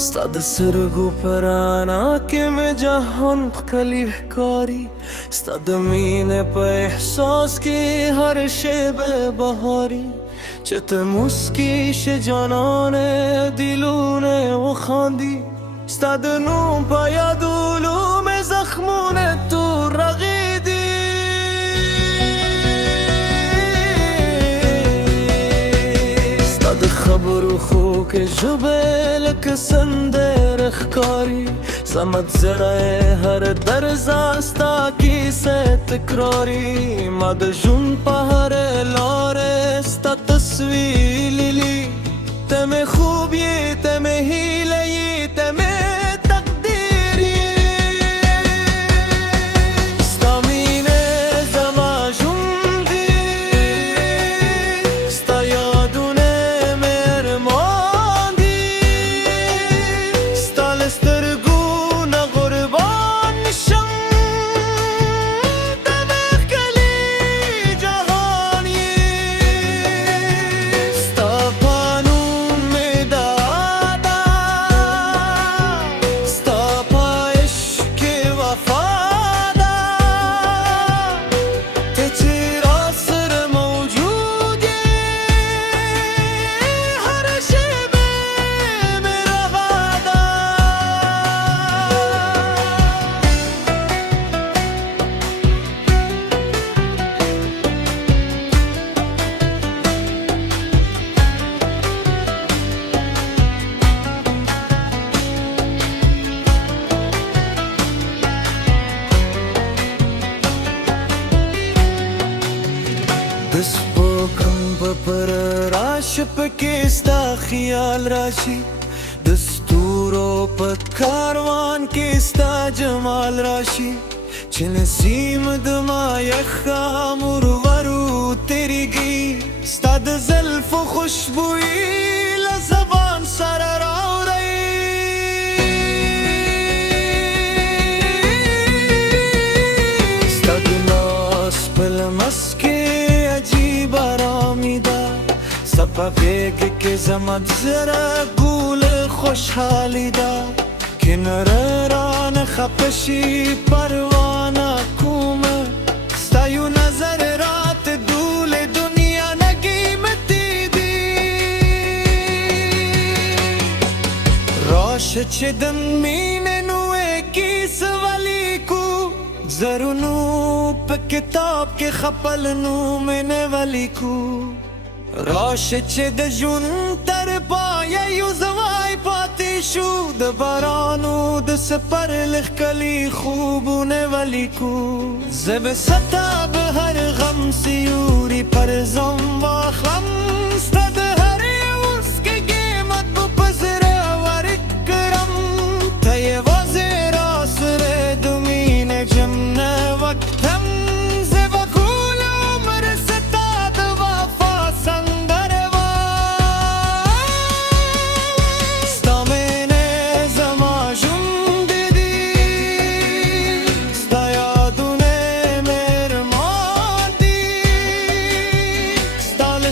ستا د سترګو په رڼا کې مې جهان ښکلی ښکاري، ستا د مینې په احساس کې هر شیبه بهاري. چې ته موسکی شې جانانه دلونه وخاندي، ستا د نوم په یادولو مې زخمونه تور رغېدي. ستا د خبرو خو کې ژبه لکه سندره ښکاري، زما د زړه هر درزه ستا کیسه تکراري. ما د ژوند په هره لاره ستا تصویر لیدلی، ته مې خوب یې، ته مې هیله یې، ته مې تقدیر یې. ستا مینه زما ژوند دی، ستا یادونه مې ارمان دي. ستا له سترګو نه قربان نشم، ته مې ښکلي جهان یې. ستا په نوم مې دعا ده، ستا په عشق کې وفا ده. ته چې راسره موجود یې، هره شیبه مې روا ده. د سپوږم په پر راشه پکې ستا خیال راشي، د ستورو په کاروان کې ستا جمال راشي. چې نسیم د ما یخام ورورو تیریږي، ستا د زلفو خوشبویي له زبان سره راوړئ. ستا د لاس په لمس کې عجیب آرامی ده، ستا په غېږ کې زما د زړه ګوله خوشحالي ده. کناره رانه خفه شي پروا نه کومه، ستا یو نظر راته دوله دنیا نه قیمتي دي. راشه چې د مینې نوې کیسه ولیکو، زرونو په کتاب کې خپل نوم نه ولیکو. راشه چې د ژوند تر پایه یو ځوای پاتې شو، د بارانو د سفر ښکلي خوبونه ولیکو. زه به ستا به هر غم سیوري پر ځان واخلم، ستا د هر یو څکې مطبوع په زړه ورکړم. ته یوازې راسره د مینې جم نه وکتم، زه به ټول عمر ستا د وفا سندره وایم. ستا مینه زما ژوند دی، ستا یادونه مې ارمان دي. ستا له